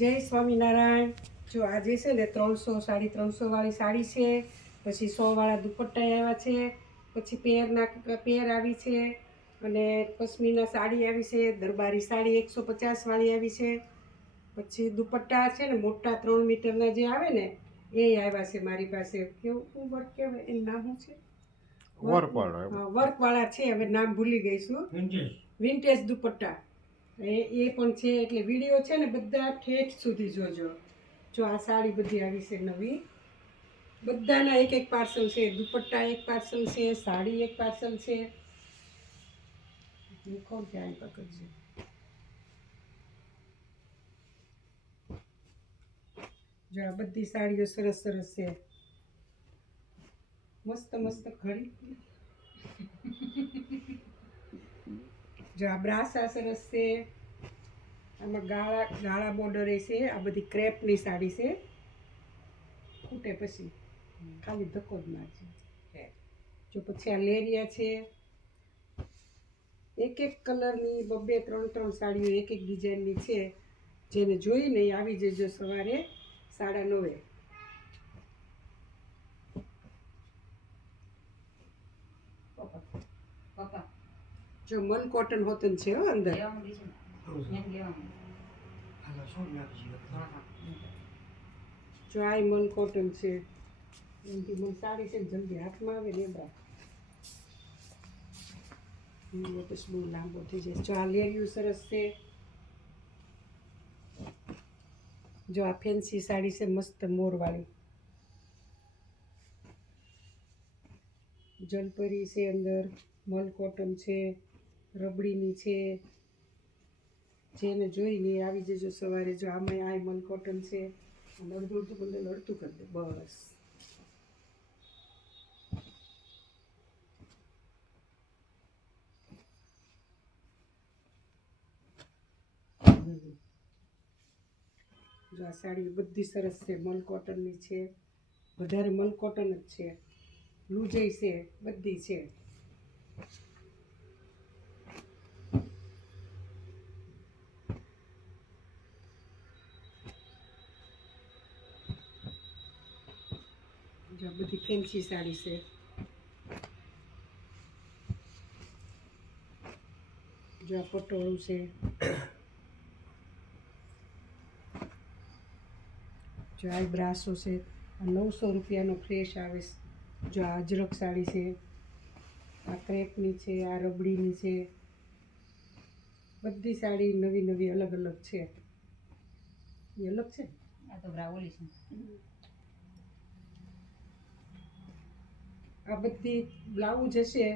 જય સ્વામિનારાયણ. જો આજે છે ને 300 350 વાળી સાડી છે, પછી 100 વાળા દુપટ્ટા આવ્યા છે, પછી પેર આવી છે, અને પશ્મિના સાડી આવી છે, દરબારી સાડી 150 વાળી આવી છે, પછી દુપટ્ટા છે ને મોટા 3 મીટરના જે આવે ને એ આવ્યા છે મારી પાસે. કેવું વર્ક કહેવાય એનું નામ શું છે? વર્કવાળા છે, હવે નામ ભૂલી ગઈ છું. વિન્ટેજ દુપટ્ટા એ પણ છે. એટલે વિડીયો છે ને બધા ઠેઠ સુધી જોજો. જો આ સાડી બધી આવી છે નવી, બધાના એક એક પાર્સલ છે. દુપટ્ટા એક પાર્સલ છે, સાડી એક પાર્સલ છે. મૂકો ત્યાં પકડજો. જો આ બધી સાડીઓ સરસ સરસ છે, મસ્ત મસ્ત ઘડી. જો આ બ્રાસા સરસ છે, આમાં ગાળા બોર્ડર છે. આ બધી ક્રેપની સાડી છે, ખૂટે પછી ખાલી ધક્કો જ મારજો. જો પછી આ લેરિયા છે, એક એક કલરની 2-3 સાડીઓ એક એક ડિઝાઇનની છે. જેને જોઈને એ આવી જજો સવારે 9:30. જો મલ કોટન હોતન છે હો અંદર. જો આ મલ કોટન છે, એમથી મન સાડી છે ને જલ્દી હાથમાં આવે ને એમાં પછી બહુ લાંબો થઈ જાય. જો આ લેરિયું સરસ છે. જો આ ફેન્સી સાડી છે મસ્ત મોરવાળી, જલપરી છે, અંદર મલ કોટન છે, રબડીની છે. જેને જોઈને આવી જજો સવારે. જો આમાં આ મલ કોટન છે, અડધું બંને અડધું કરી દે બસ. જો આ સાડી બધી સરસ છે, મલ કોટનની છે. વધારે મલ કોટન જ છે, લૂજઈ છે, બધી છે. જો બધી ફેન્સી સાડી છે. જો આ પટોળું છે. જો આ બ્રાસો છે, 900 રૂપિયાનો ફ્રેશ આવે છે. જો આ અજરક સાડી છે, આ ક્રેપની છે, આ રબડીની છે. બધી સાડી નવી નવી અલગ અલગ છે. એ અલગ છે, આ તો બ્રાઓલી છે. આ બધી બ્લાઉઝ હશે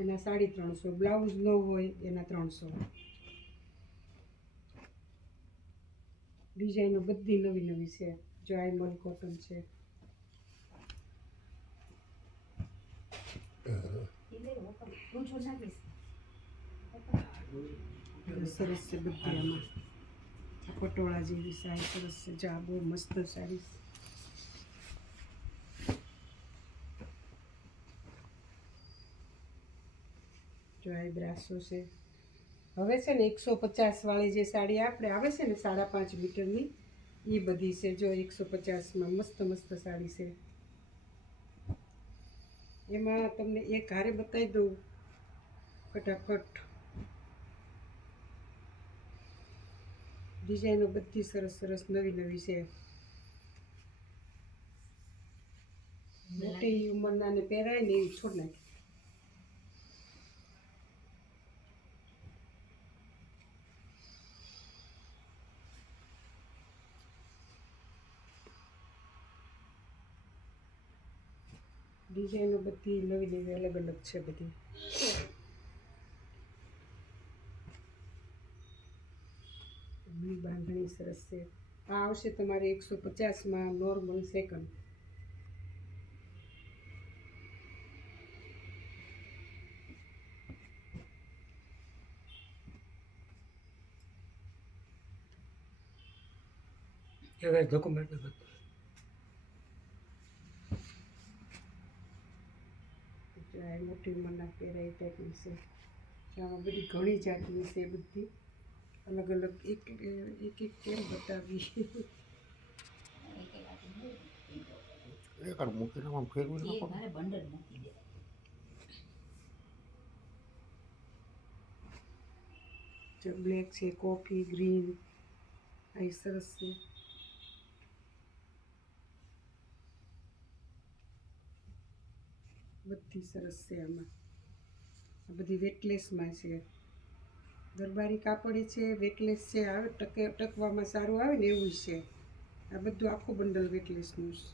એના 350, બ્લાઉઝ ન હોય એના 300. ડિઝાઇનો બધી નવી નવી છે. જો આ મલ કોટન છે. સરસ છે બધી. આમાં પટોળા જેવી સાડી સરસ છે. જો આ બહુ મસ્ત સાડી. જો આ બ્રાસો છે. હવે છે ને 150 વાળી જે સાડી આપણે આવે છે ને 5.5 મીટરની, એ બધી છે. જો 150માં મસ્ત મસ્ત સાડી છે. એમાં તમને એક હારે બતાવી દઉં ફટાફટ. ડિઝાઇનો બધી સરસ સરસ નવી નવી છે. મોટી ઉંમરનાને પહેરાય ને એવી છોડ નાખી. ડિઝાઇનો બધી નવી નવી અલગ અલગ છે બધી. બાંધણી સરસ છે. આ આવશે તમારે 150માં નોર્મલ સેકન્ડ. મોટી ઉંમરના પહેરાય ટાઈપની છે. આમાં બધી ઘણી જાતની છે બધી. અલગ અલગ એક એક કેમ બતાવી. એક વાર મૂકીને આમ ફેરવી નાખો. બંડલ મૂકી દે. જો બ્લેક છે, કોફી ગ્રીન, આ સરસ છે. બધી સરસ છે. આમાં આ બધી વેટલેસમાં છે. દરબારી કાપડ છે, વેટલેસ છે, આવે ટકવામાં સારું આવે ને એવું છે. આ બધું આખું બંડલ વેટલેસનું છે.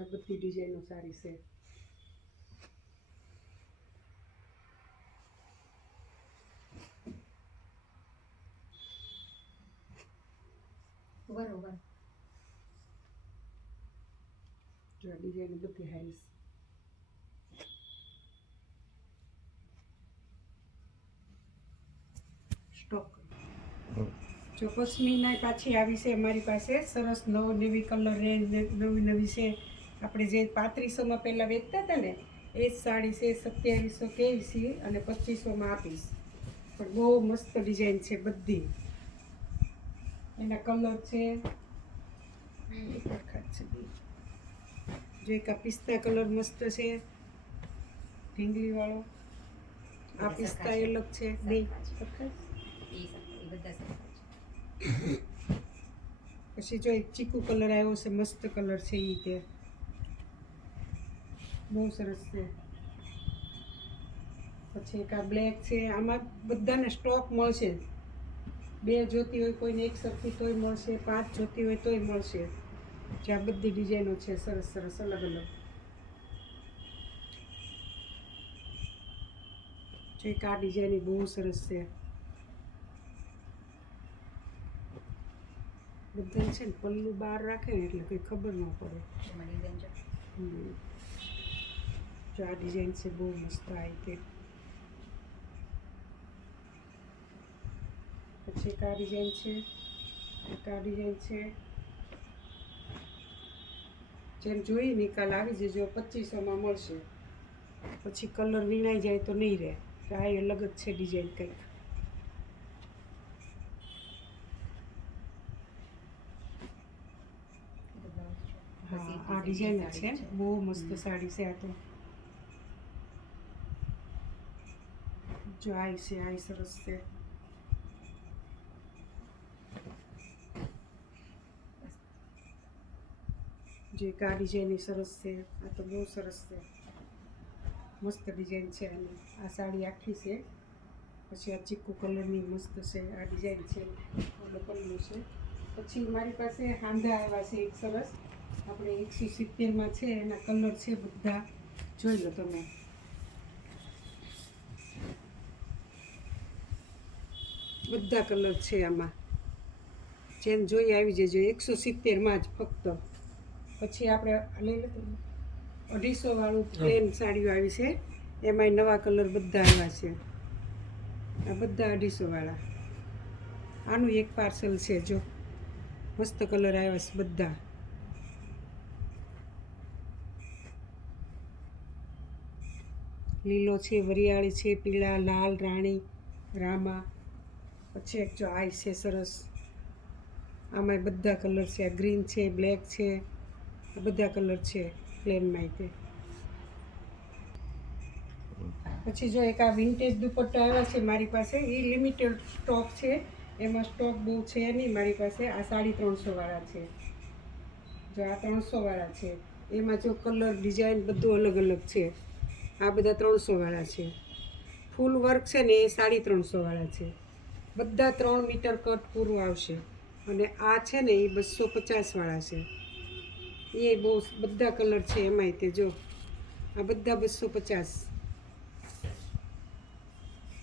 આ બધી ડિઝાઇનો સારી છે. બરોબર. જો આ ડિઝાઇનો બધી હાઈ છે. સ્ટોક જો પશ્મિના પાછી આવી છે અમારી પાસે સરસ નવી કલર રેન્જ નવી છે. આપણે જે 3500માં પહેલાં વેચતા હતા ને એ જ સાડી છે. 2700 કેવી અને 2500માં આપીશ. પણ બહુ મસ્ત ડિઝાઇન છે બધી. એના કલર છે જો એક આ પિસ્તા કલર મસ્ત છે ઢીંગલી વાળો. આ પિસ્તા અલગ છે બે પછી જો એક ચીકુ કલર આવ્યો છે મસ્ત કલર છે એ કે બહુ સરસ છે. પછી એક આ બ્લેક છે. આમાં બધાને સ્ટોક મળશે. 2 જોતી હોય કોઈને એક સરખી તોય મળશે, 5 જોતી હોય તોય મળશે. જ્યાં બધી ડિઝાઇનો છે સરસ સરસ અલગ અલગ. જો એક આ ડિઝાઇન બહુ સરસ છે. બધા છે ને પલ્લું બહાર રાખે ને એટલે કંઈ ખબર ન પડે. જો આ ડિઝાઇન છે બહુ મસ્ત આવી તે. પછી એક આ ડિઝાઇન છે, એક આ ડિઝાઇન છે. જેમ જોઈ નિકાલ આવી જજો. 2500માં મળશે. પછી કલર વીણાઈ જાય તો નહીં રહે. તો આ અલગ જ છે ડિઝાઇન કંઈક. હા આ ડિઝાઇન જ છે. બહુ મસ્ત સાડી છે આ તો. જો આ છે આ સરસ છે. જે એક આ ડિઝાઇન સરસ છે. આ તો બહુ સરસ છે. મસ્ત ડિઝાઇન છે આની. આ સાડી આખી છે. પછી આ ચીકુ કલરની મસ્ત છે. આ ડિઝાઇન છે પલ્લું છે. પછી મારી પાસે હાંધા આવ્યા છે એક સરસ. આપણે 170માં છે. એના કલર છે બધા. જોઈ લો તમે. બધા કલર છે આમાં. જેમ જોઈ આવી જજો. 170માં જ ફક્ત. પછી આપણે લઈ લો 250 વાળું પ્લેન સાડીઓ આવી છે. એમાંય નવા કલર બધા આવ્યા છે. આ બધા 250 વાળા. આનું એક પાર્સલ છે. જો મસ્ત કલર આવ્યા છે બધા. લીલો છે, વરિયાળી છે, પીળા, લાલ, રાણી, રામા. પછી એક જો આ છે સરસ. આમાં બધા કલર છે. આ ગ્રીન છે, બ્લેક છે, આ બધા કલર છે પ્લેનમાં તે. પછી જો એક આ વિન્ટેજ દુપટ્ટો આવ્યા છે મારી પાસે. એ લિમિટેડ સ્ટોક છે. એમાં સ્ટોક બહુ છે નહીં મારી પાસે. આ 350 વાળા છે. જો આ 300 વાળા છે. એમાં જો કલર ડિઝાઇન બધું અલગ અલગ છે. આ બધા 300 વાળા છે. ફૂલ વર્ક છે ને એ 350 વાળા છે. બધા 3 મીટર કટ પૂરું આવશે. અને આ છે ને એ 250 વાળા છે. એ બહુ બધા કલર છે એમાંય તે જો આ બધા 250.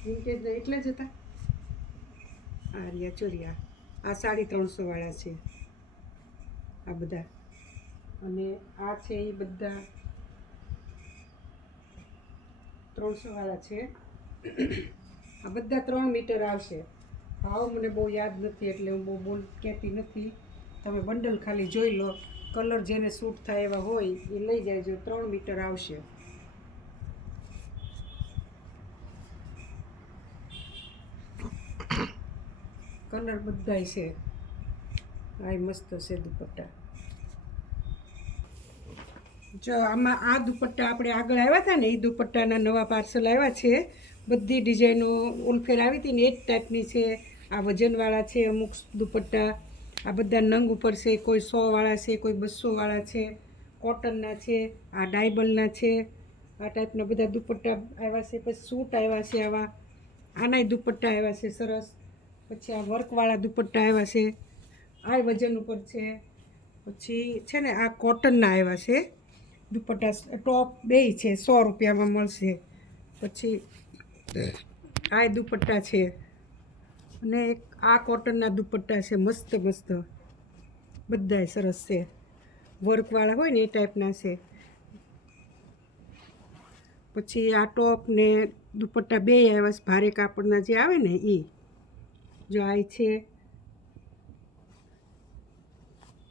વિન્ટેજના એટલા જ હતા. આ રહ્યા ચોરિયા. આ 350 વાળા છે આ બધા. અને આ છે એ બધા 300 વાળા છે. આ બધા 3 મીટર આવશે. ભાવ મને બહુ યાદ નથી એટલે હું બહુ કહેતી નથી. તમે બંડલ ખાલી જોઈ લો, કલર જેને સૂટ થાય એવા હોય એ લઈ જાયજો. 3 મીટર આવશે. કલર બધાય છે. આ મસ્ત છે દુપટ્ટા. જો આમાં આ દુપટ્ટા આપણે આગળ આવ્યા હતા ને એ દુપટ્ટાના નવા પાર્સલ આવ્યા છે. બધી ડિઝાઇનો ઓલફેર આવી હતી ને એ જ ટાઈપની છે. આ વજનવાળા છે અમુક દુપટ્ટા. આ બધા નંગ ઉપર છે. કોઈ 100વાળા છે, કોઈ 200વાળા છે, કોટનના છે, આ ડાયબલના છે. આ ટાઈપના બધા દુપટ્ટા આવ્યા છે. પછી સૂટ આવ્યા છે આવા. આનાય દુપટ્ટા આવ્યા છે સરસ. પછી આ વર્કવાળા દુપટ્ટા આવ્યા છે. આ વજન ઉપર છે. પછી છે ને આ કોટનના આવ્યા છે દુપટ્ટા. ટોપ બેય છે, 100 રૂપિયામાં મળશે. પછી આ દુપટ્ટા છે અને એક આ કોટનના દુપટ્ટા છે મસ્ત મસ્ત. બધાય સરસ છે. વર્કવાળા હોય ને એ ટાઈપના છે. પછી આ ટોપ ને દુપટ્ટા બેય આવ્યા છે. ભારે કાપડના જે આવે ને એ. જો આ છે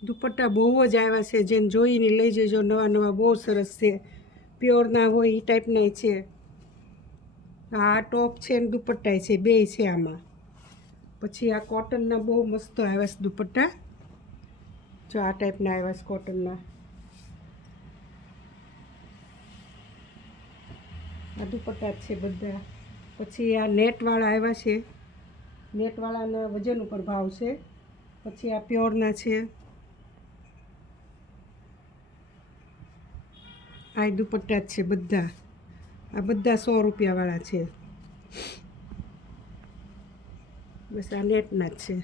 દુપટ્ટા બહુ જ આવ્યા છે. જેને જોઈને લઈ જજો. નવા નવા બહુ સરસ છે. પ્યોરના હોય એ ટાઈપના છે. આ ટોપ છે ને દુપટ્ટા છે, બેય છે આમાં. પછી આ કોટનના બહુ મસ્ત આવ્યા છે દુપટ્ટા. જો આ ટાઈપના આવ્યા છે કોટનના. આ દુપટ્ટા છે બધા. પછી આ નેટવાળા આવ્યા છે. નેટવાળાના વજન ઉપર ભાવ છે. પછી આ પ્યોરના છે. આ દુપટ્ટા જ છે બધા. આ બધા 100 રૂપિયાવાળા છે. બસ આ નેટના જ છે.